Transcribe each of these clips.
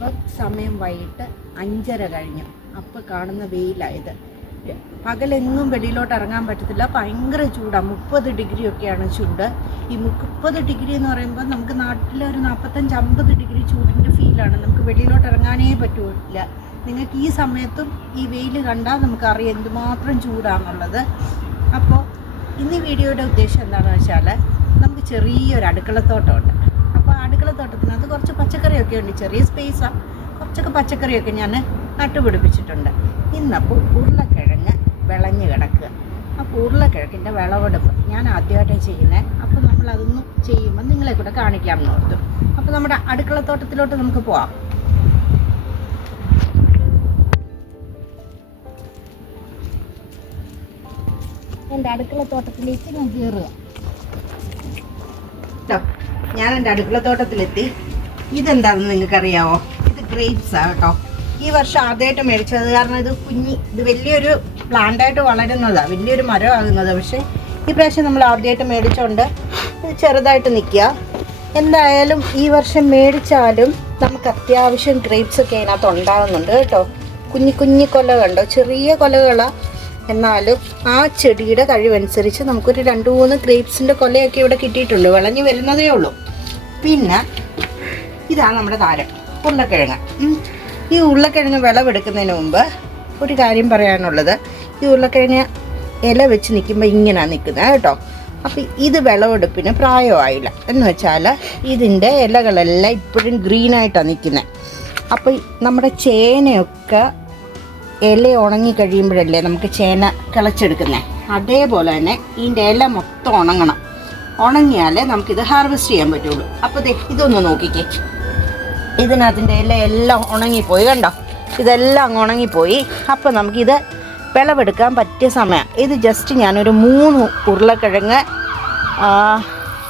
ഇതിപ്പോൾ സമയം വൈകിട്ട് അഞ്ചര കഴിഞ്ഞു. അപ്പോൾ കാണുന്ന വെയിലായത്. പകലെങ്ങും വെളിയിലോട്ട് ഇറങ്ങാൻ പറ്റത്തില്ല. ഭയങ്കര ചൂടാണ് മുപ്പത് ഡിഗ്രി ഒക്കെയാണ് ചൂട്. ഈ മുപ്പത് ഡിഗ്രി എന്ന് പറയുമ്പോൾ നമുക്ക് നാട്ടിലെ ഒരു നാൽപ്പത്തഞ്ച് അമ്പത് ഡിഗ്രി ചൂടിന്റെ ഫീലാണ്. നമുക്ക് വെളിയിലോട്ട് ഇറങ്ങാനേ പറ്റില്ല. നിങ്ങൾക്ക് ഈ സമയത്തും ഈ വെയിൽ കണ്ടാൽ നമുക്കറിയാം എന്തുമാത്രം ചൂടാണെന്നുള്ളത് അപ്പോൾ ഇന്ന് വീഡിയോയുടെ ഉദ്ദേശം എന്താണെന്ന് വെച്ചാൽ നമുക്ക് ചെറിയൊരു അടുക്കളത്തോട്ടമുണ്ട്. അപ്പോൾ അടുക്കളത്തോട്ടത്തിനകത്ത് കുറച്ച് പച്ചക്കറിയൊക്കെ ഉണ്ട്. ചെറിയ സ്പേസാണ് കുറച്ചൊക്കെ പച്ചക്കറിയൊക്കെ ഞാൻ നട്ടുപിടിപ്പിച്ചിട്ടുണ്ട്. ഇന്നപ്പോൾ ഉരുളക്കിഴങ്ങ് വിളഞ്ഞ് കിടക്കുക. അപ്പോൾ ഉരുളക്കിഴക്കിന്റെ വിളവെടുപ്പ് ഞാൻ ആദ്യമായിട്ടാണ് ചെയ്യുന്നത് അപ്പോൾ നമ്മൾ അതൊന്നും ചെയ്യുമ്പോൾ നിങ്ങളെ കൂടെ കാണിക്കാം ഓർത്തു. അപ്പോൾ നമ്മുടെ അടുക്കളത്തോട്ടത്തിലോട്ട് നമുക്ക് പോവാം. എന്റെ അടുക്കളത്തോട്ടത്തിലേക്ക് ഞാൻ കയറുക ഞാൻ എന്റെ അടുക്കളത്തോട്ടത്തിലെത്തി. ഇതെന്താണെന്ന് നിങ്ങൾക്കറിയാവോ? ഇത് ഗ്രേപ്സ് ആണ് കേട്ടോ. ഈ വർഷം ആദ്യമായിട്ട് മേടിച്ചത് കാരണം ഇത് കുഞ്ഞി ഇത് വലിയൊരു പ്ലാന്റായിട്ട് വളരുന്നതാണ് വലിയൊരു മരമാകുന്നത്. പക്ഷേ ഈ പ്രാവശ്യം നമ്മൾ ആദ്യമായിട്ട് മേടിച്ചോണ്ട് ഇത് ചെറുതായിട്ട് നിൽക്കുക. എന്തായാലും ഈ വർഷം മേടിച്ചാലും നമുക്ക് അത്യാവശ്യം ഗ്രേപ്സ് ഒക്കെ അതിനകത്ത് ഉണ്ടാകുന്നുണ്ട് കേട്ടോ. കുഞ്ഞി കുഞ്ഞി കൊല കണ്ടോ? ചെറിയ കൊലകളാണ് എന്നാലും ആ ചെടിയുടെ കഴിവനുസരിച്ച് നമുക്കൊരു രണ്ട് മൂന്ന് ഗ്രേപ്സിന്റെ കൊലയൊക്കെ ഇവിടെ കിട്ടിയിട്ടുണ്ട്. വിളഞ്ഞു വരുന്നതേ ഉള്ളൂ. പിന്നെ ഇതാണ് നമ്മുടെ താരം ഉരുളക്കിഴങ്ങ്. ഈ ഉരുളക്കിഴങ്ങ് വിളവെടുക്കുന്നതിന് മുമ്പ് ഒരു കാര്യം പറയാനുള്ളത്. ഈ ഉരുളക്കിഴങ്ങ് ഇല വെച്ച് നിൽക്കുമ്പോൾ ഇങ്ങനെയാണ് നിൽക്കുന്നത് കേട്ടോ. അപ്പം ഇത് വിളവെടുപ്പിന് പ്രായമായില്ല. എന്ന് വെച്ചാൽ ഇതിന്റെ ഇലകളെല്ലാം ഇപ്പോഴും ഗ്രീനായിട്ടാണ് നിൽക്കുന്നത് അപ്പോൾ നമ്മുടെ ചേനയൊക്കെ ഇല ഉണങ്ങി കഴിയുമ്പോഴല്ലേ നമുക്ക് ചേന കിളച്ചെടുക്കുന്നത് അതേപോലെ തന്നെ ഇതിന്റെ ഇല മൊത്തം ഉണങ്ങണം. ഉണങ്ങിയാലേ നമുക്കിത് ഹാർവെസ്റ്റ് ചെയ്യാൻ പറ്റുള്ളൂ. അപ്പോൾ ഇതൊന്ന് നോക്കിക്കേ. ഇതിനകത്തിന്റെ ഇല എല്ലാം ഉണങ്ങിപ്പോയി കണ്ടോ? ഇതെല്ലാം അങ്ങ് ഉണങ്ങിപ്പോയി. അപ്പോൾ നമുക്കിത് വിളവെടുക്കാൻ പറ്റിയ സമയം. ഇത് ജസ്റ്റ് ഞാനൊരു മൂന്ന് ഉരുളക്കിഴങ്ങ്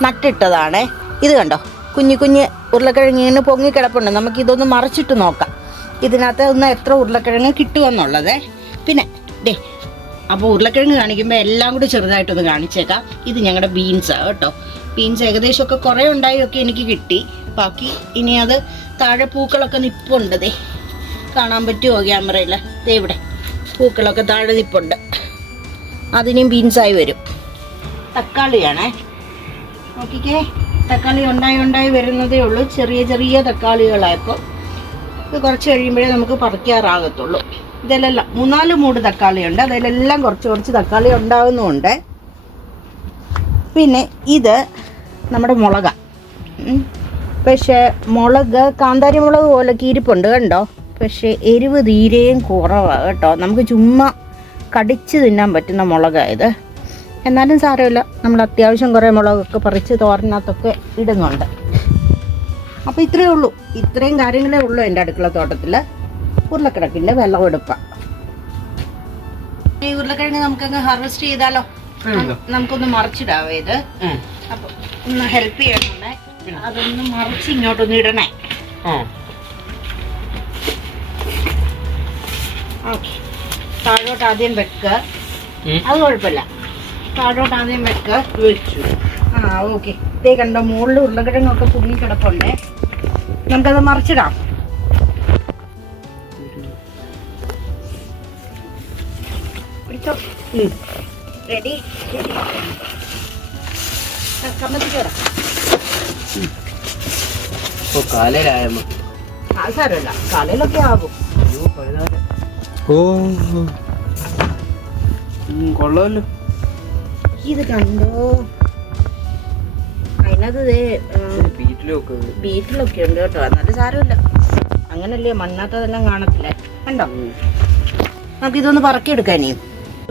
നട്ടിട്ടതാണേ. ഇത് കണ്ടോ? കുഞ്ഞു കുഞ്ഞ് ഉരുളക്കിഴങ്ങ് ഇങ്ങനെ പൊങ്ങിക്കിടപ്പുണ്ട് നമുക്കിതൊന്ന് മറിച്ചിട്ട് നോക്കാം. ഇതിനകത്ത് ഒന്ന് എത്ര ഉരുളക്കിഴങ്ങ് കിട്ടുമെന്നുള്ളത്. പിന്നെ ഡേ അപ്പോൾ ഉരുളക്കിഴങ്ങ് കാണിക്കുമ്പോൾ എല്ലാം കൂടി ചെറുതായിട്ടൊന്ന് കാണിച്ചേക്കാം. ഇത് ഞങ്ങളുടെ ബീൻസാണ് കേട്ടോ. ബീൻസ് ഏകദേശമൊക്കെ കുറേ ഉണ്ടായൊക്കെ എനിക്ക് കിട്ടി. ബാക്കി ഇനി അത് താഴെ പൂക്കളൊക്കെ നിപ്പുണ്ട് ദേ. കാണാൻ പറ്റുമോ ക്യാമറയിൽ ദേ ഇവിടെ പൂക്കളൊക്കെ താഴെ നിപ്പുണ്ട്. അതിനും ബീൻസായി വരും. തക്കാളിയാണേ. നോക്കിക്കേ തക്കാളി ഉണ്ടായി ഉണ്ടായി വരുന്നതേ ഉള്ളൂ. ചെറിയ ചെറിയ തക്കാളികളായപ്പോൾ ഇത് കുറച്ച് കഴിയുമ്പോഴേ നമുക്ക് പറിക്കാറാകത്തുള്ളൂ. ഇതിലെല്ലാം മൂന്നാൽ മൂട് തക്കാളിയുണ്ട്. അതിലെല്ലാം കുറച്ച് കുറച്ച് തക്കാളി ഉണ്ടാകുന്നുമുണ്ട് പിന്നെ ഇത് നമ്മുടെ മുളക. പക്ഷേ മുളക് കാന്താരി മുളക് പോലെ കീരിപ്പുണ്ട് കണ്ടോ? പക്ഷേ എരിവ് തീരെയും കുറവാണ് കേട്ടോ. നമുക്ക് ചുമ്മാ കടിച്ച് തിന്നാൻ പറ്റുന്ന മുളകായത് എന്നാലും സാരമില്ല. നമ്മൾ അത്യാവശ്യം കുറേ മുളകൊക്കെ പറിച്ച് തോരനകത്തൊക്കെ ഇടുന്നുണ്ട്. അപ്പോൾ ഇത്രയേ ഉള്ളൂ. ഇത്രയും കാര്യങ്ങളേ ഉള്ളൂ എന്റെ അടുക്കള തോട്ടത്തിൽ ഉരുളക്കിഴക്കിന്റെ വെള്ളമെടുപ്പ ഈ ഉരുളക്കിഴങ്ങ് നമുക്കങ്ങ് ഹാർവെസ്റ്റ് ചെയ്താലോ? നമുക്കൊന്ന് മറിച്ചിടാവേ ഇത്. അപ്പൊ ഒന്ന് ഹെൽപ്പ് ചെയ്യണേ അതൊന്ന് മറിച്ച് ഇങ്ങോട്ടൊന്ന് ഇടണേ. താഴോട്ട് ആദ്യം വെക്കുക അത് കുഴപ്പമില്ല. താഴോട്ട് ആദ്യം വെക്കുക വെച്ചു. ആ ഓക്കെ. ഇതേ കണ്ടോ മുകളിൽ ഉരുളക്കിഴങ്ങൊക്കെ പൊങ്ങി കിടപ്പുണ്ടേ. നമുക്കത് മറിച്ചിടാം. പിടിച്ചോ. റെഡി കമ്മത്തിക്കോടാം സാരമില്ല. കാലയിലൊക്കെ ആകും ഓ. കൊള്ളാമല്ലോ ഇത് കണ്ടോ? അതിനകത്ത് ബീറ്റിലൊക്കെ ഉണ്ട് കേട്ടോ. എന്നാലും സാരമില്ല. അങ്ങനല്ലേ മണ്ണാത്തതെല്ലാം കാണത്തില്ലേ? കണ്ടോ? നമുക്ക് ഇതൊന്ന് പറക്കിയെടുക്കാനേ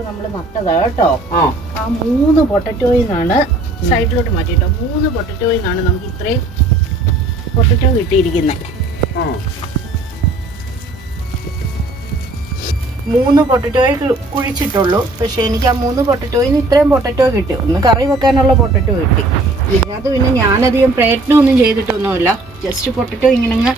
നമ്മൾ നട്ടതാ കേട്ടോ. ആ. മൂന്ന് പൊട്ടറ്റോയിൽ നിന്നാണ് സൈഡിലോട്ട് മാറ്റിട്ടോ മൂന്ന് പൊട്ടറ്റോയിൽ നിന്നാണ് നമുക്ക് ഇത്രയും പൊട്ടറ്റോ കിട്ടിയിരിക്കുന്നത് മൂന്ന് പൊട്ടറ്റോയെ കുഴിച്ചിട്ടുള്ളൂ. പക്ഷെ എനിക്ക് ആ മൂന്ന് പൊട്ടറ്റോയിൽ നിന്ന് ഇത്രയും പൊട്ടറ്റോ കിട്ടി. ഒന്ന് കറി വെക്കാനുള്ള പൊട്ടറ്റോ കിട്ടി. ഇതിനകത്ത് പിന്നെ ഞാനധികം പ്രയത്നമൊന്നും ചെയ്തിട്ടൊന്നുമില്ല. ജസ്റ്റ് പൊട്ടിട്ട് ഇങ്ങനെ അങ്ങ്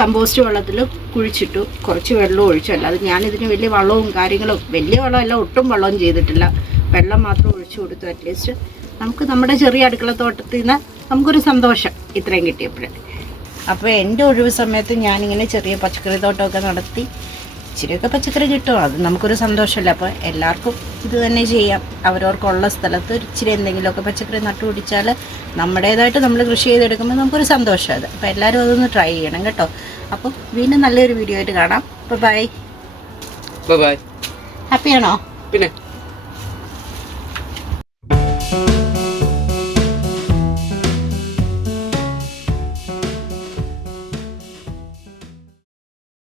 കമ്പോസ്റ്റ് വെള്ളത്തിൽ കുഴിച്ചിട്ടു. കുറച്ച് വെള്ളം ഒഴിച്ചു. അല്ലാതെ ഞാനിതിന് വലിയ വളവും കാര്യങ്ങളും വലിയ വളമല്ല ഒട്ടും വെള്ളവും ചെയ്തിട്ടില്ല. വെള്ളം മാത്രം ഒഴിച്ചു കൊടുത്തു അറ്റ്ലീസ്റ്റ് നമുക്ക് നമ്മുടെ ചെറിയ അടുക്കള തോട്ടത്തിൽ നിന്ന് നമുക്കൊരു സന്തോഷം ഇത്രയും കിട്ടിയപ്പോഴേ. അപ്പോൾ എന്റെ ഒഴിവ് സമയത്ത് ഞാനിങ്ങനെ ചെറിയ പച്ചക്കറി തോട്ടമൊക്കെ നടത്തി ഇച്ചിരിയൊക്കെ പച്ചക്കറി കിട്ടും. അത് നമുക്കൊരു സന്തോഷമല്ല? അപ്പോൾ എല്ലാവർക്കും ഇത് തന്നെ ചെയ്യാം. അവരവർക്കുള്ള സ്ഥലത്ത് ഇച്ചിരി എന്തെങ്കിലുമൊക്കെ പച്ചക്കറി നട്ടുപിടിച്ചാൽ നമ്മുടേതായിട്ട് നമ്മൾ കൃഷി ചെയ്തെടുക്കുമ്പോൾ നമുക്കൊരു സന്തോഷമാണ് അപ്പോൾ എല്ലാവരും അതൊന്ന് ട്രൈ ചെയ്യണം കേട്ടോ. അപ്പോൾ വീണ്ടും നല്ലൊരു വീഡിയോ ആയിട്ട് കാണാം. അപ്പോൾ ബൈ. ബൈ. ഹാപ്പിയാണോ? പിന്നെ.